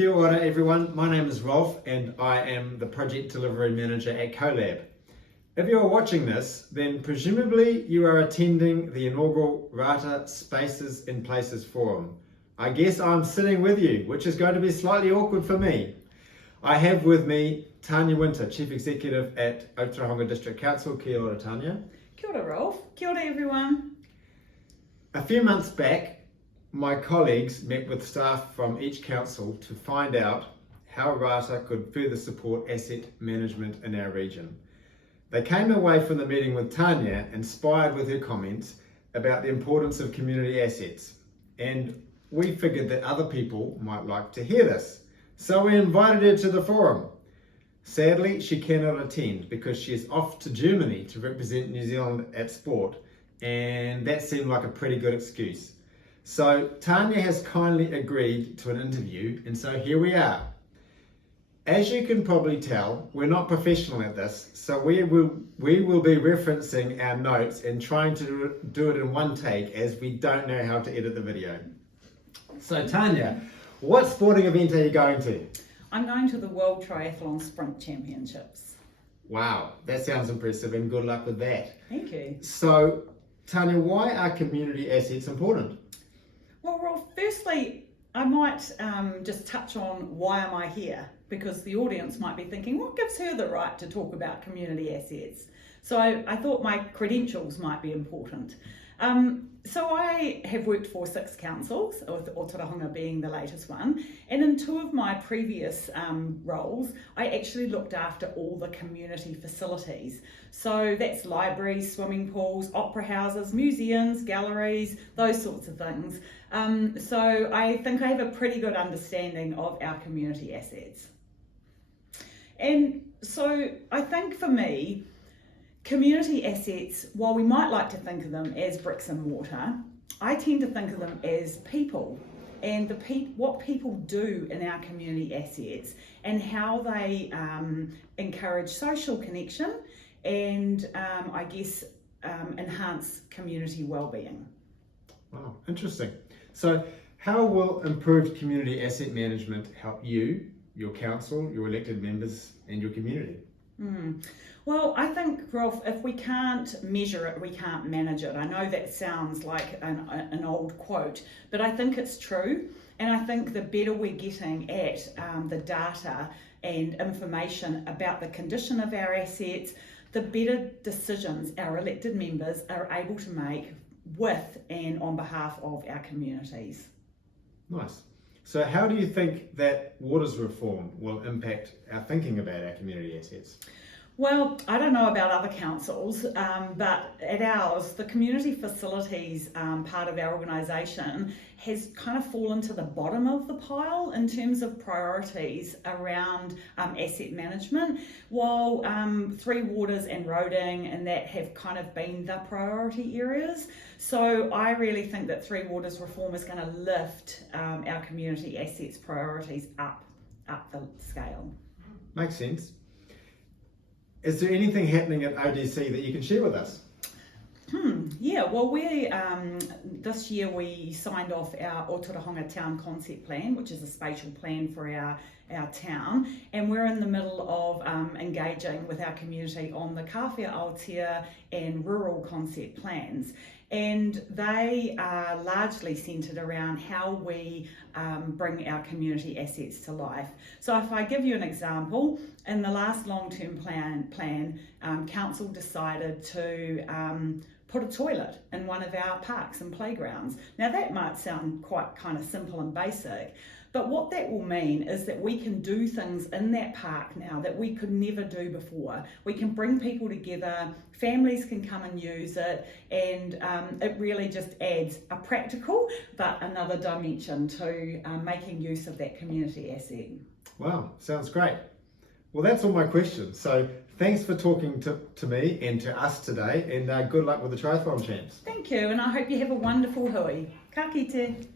Kia ora everyone, my name is Rolf and I am the Project Delivery Manager at CoLab. If you are watching this, then presumably you are attending the inaugural Rata Spaces in Places Forum. I guess I'm sitting with you, which is going to be slightly awkward for me. I have with me Tanya Winter, Chief Executive at Otorohanga District Council. Kia ora Tanya. Kia ora Rolf. Kia ora everyone. A few months back, my colleagues met with staff from each council to find out how Rata could further support asset management in our region. They came away from the meeting with Tanya inspired with her comments about the importance of community assets, and we figured that other people might like to hear this. So we invited her to the forum. Sadly, she cannot attend because she is off to Germany to represent New Zealand at sport, and that seemed like a pretty good excuse. So Tanya has kindly agreed to an interview, and so here we are. As you can probably tell, we're not professional at this, so we will be referencing our notes and trying to do it in one take, as we don't know how to edit the video. So Tanya, what sporting event are you going to? I'm going to the World Triathlon Sprint Championships. Wow, that sounds impressive, and good luck with that. Thank you. So Tanya, why are community assets important? Well, Rolf, firstly, I might just touch on why am I here, because the audience might be thinking, what gives her the right to talk about community assets? So I thought my credentials might be important. So I have worked for 6 councils, with Otorohanga being the latest one, and in 2 of my previous roles, I actually looked after all the community facilities. So that's libraries, swimming pools, opera houses, museums, galleries, those sorts of things. So I think I have a pretty good understanding of our community assets. And so I think for me, community assets, while we might like to think of them as bricks and mortar, I tend to think of them as people and what people do in our community assets and how they encourage social connection and I guess enhance community well-being. Wow, interesting. So how will improved community asset management help you, your council, your elected members and your community? Well, I think, Rolf, if we can't measure it, we can't manage it. I know that sounds like an old quote, but I think it's true. And I think the better we're getting at the data and information about the condition of our assets, the better decisions our elected members are able to make with and on behalf of our communities. Nice. So how do you think that waters reform will impact our thinking about our community assets? Well, I don't know about other councils, but at ours, the community facilities part of our organisation has kind of fallen to the bottom of the pile in terms of priorities around asset management, while Three Waters and roading and that have kind of been the priority areas. So I really think that Three Waters reform is going to lift our community assets priorities up the scale. Makes sense. Is there anything happening at ODC that you can share with us? Yeah, well, this year we signed off our Otorohanga Town Concept Plan, which is a spatial plan for our town, and we're in the middle of engaging with our community on the Kawhia Aotea and rural concept plans. And they are largely centred around how we bring our community assets to life. So if I give you an example, in the last long-term plan, council decided to put a toilet in one of our parks and playgrounds. Now that might sound quite kind of simple and basic, but what that will mean is that we can do things in that park now that we could never do before. We can bring people together, families can come and use it, and it really just adds a practical but another dimension to making use of that community asset. Wow, sounds great. Well, that's all my questions. So thanks for talking to me and to us today, and good luck with the triathlon champs. Thank you, and I hope you have a wonderful hui. Ka kite.